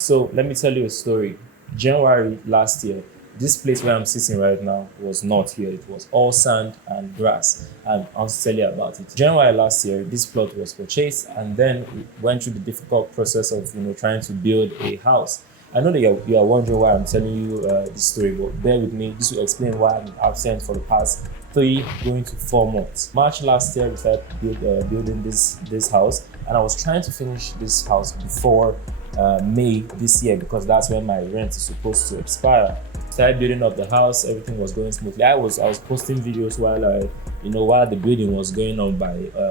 So let me tell you a story. January last year, this place where I'm sitting right now was not here. It was all sand and grass. And I'll tell you about it. January last year, this plot was purchased, and then we went through the difficult process of trying to build a house. I know that you are wondering why I'm telling you this story, but bear with me. This will explain why I'm absent for the past 3 going to 4 months. March last year, we started building this house, and I was trying to finish this house before May this year because that's when my rent is supposed to expire. Started building up the house, everything was going smoothly. I was posting videos while the building was going on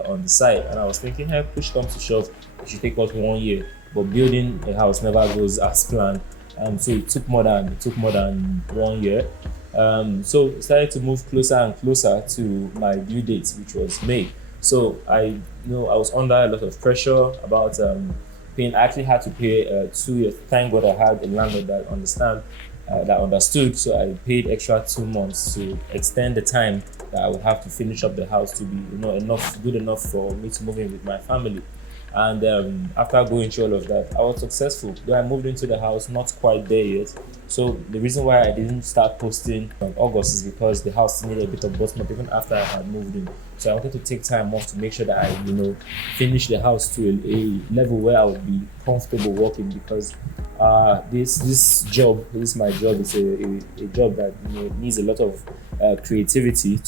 on the side, and I was thinking, hey, push comes to shove, it should take us 1 year. But building a house never goes as planned, so it took more than 1 year. So it started to move closer and closer to my due date, which was May. So I was under a lot of pressure about paying. I actually had to pay 2 years. Thank God I had a landlord that understood. So I paid extra 2 months to extend the time that I would have to finish up the house to be good enough for me to move in with my family. And after going through all of that, I was successful. Though I moved into the house, not quite there yet. So the reason why I didn't start posting from August is because the house needed a bit of bottom up even after I had moved in. So I wanted to take time off to make sure that I finish the house to a level where I would be comfortable working, because this job, this is my job. It's a job that needs a lot of creativity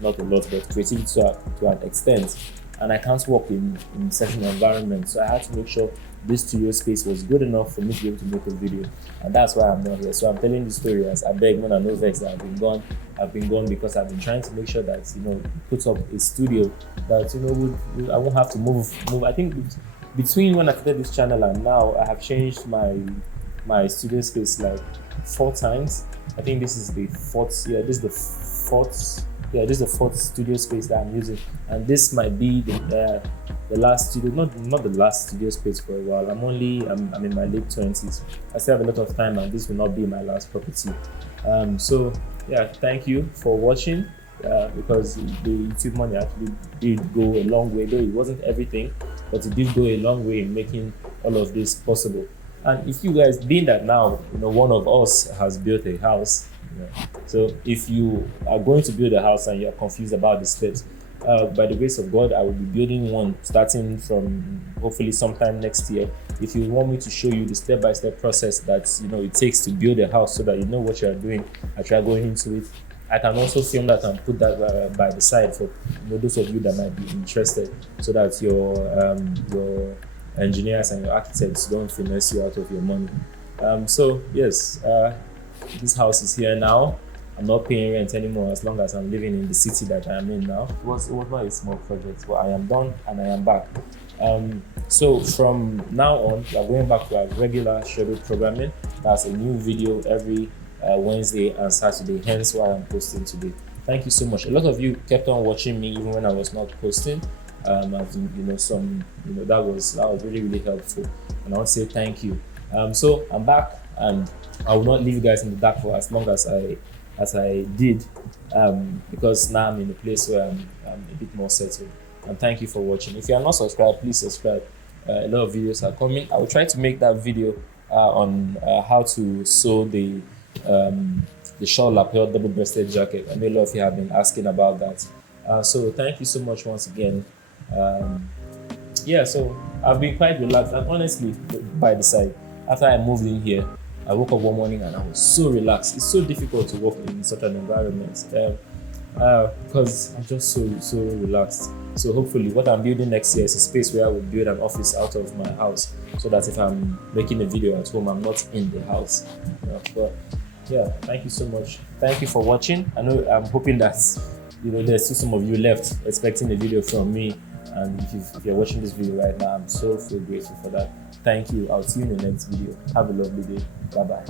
not a lot, but creativity to an extent. And I can't work in certain environments. So I had to make sure this studio space was good enough for me to be able to make a video. And that's why I'm not here. So I'm telling this story as I beg, when I know vex that I've been gone. I've been gone because I've been trying to make sure that put up a studio that I won't have to move. I think between when I started this channel and now, I have changed my studio space like 4 times. I think this is the fourth. Yeah, this is the fourth. Yeah, this is the fourth studio space that I'm using, and this might be the last studio, not the last studio space for a while. I'm in my late 20s. I still have a lot of time, and this will not be my last property. So yeah, thank you for watching, because the YouTube money actually did go a long way. Though it wasn't everything, but it did go a long way in making all of this possible. And if you guys, being that now one of us has built a house. So if you are going to build a house and you're confused about the steps, by the grace of God, I will be building one starting from hopefully sometime next year. If you want me to show you the step-by-step process that it takes to build a house so that you know what you are doing as you are going into it, I can also film that and put that by the side for those of you that might be interested, so that your engineers and your architects don't finesse you out of your money. So yes, this house is here now. I'm not paying rent anymore as long as I'm living in the city that I am in now. It was not a small project, but I am done and I am back. So from now on, we are going back to our regular scheduled programming. That's a new video every Wednesday and Saturday, hence why I'm posting today. Thank you so much. A lot of you kept on watching me even when I was not posting. That was really helpful, and I want to say thank you. So I'm back, and I will not leave you guys in the dark for as long as I did, because now I'm in a place where I'm a bit more settled. And thank you for watching. If you are not subscribed, please subscribe. A lot of videos are coming. I will try to make that video on how to sew the shawl lapel double-breasted jacket. I know a lot of you have been asking about that. So thank you so much once again. So I've been quite relaxed, and honestly, by the side, after I moved in here, I woke up one morning and I was so relaxed. It's so difficult to work in such an environment because I'm just so relaxed. So hopefully what I'm building next year is a space where I will build an office out of my house, so that if I'm making a video at home, I'm not in the house. But yeah, thank you so much. Thank you for watching. I'm hoping that there's still some of you left expecting a video from me. And if you're watching this video right now, I'm so grateful for that. Thank you. I'll see you in the next video. Have a lovely day. Bye-bye.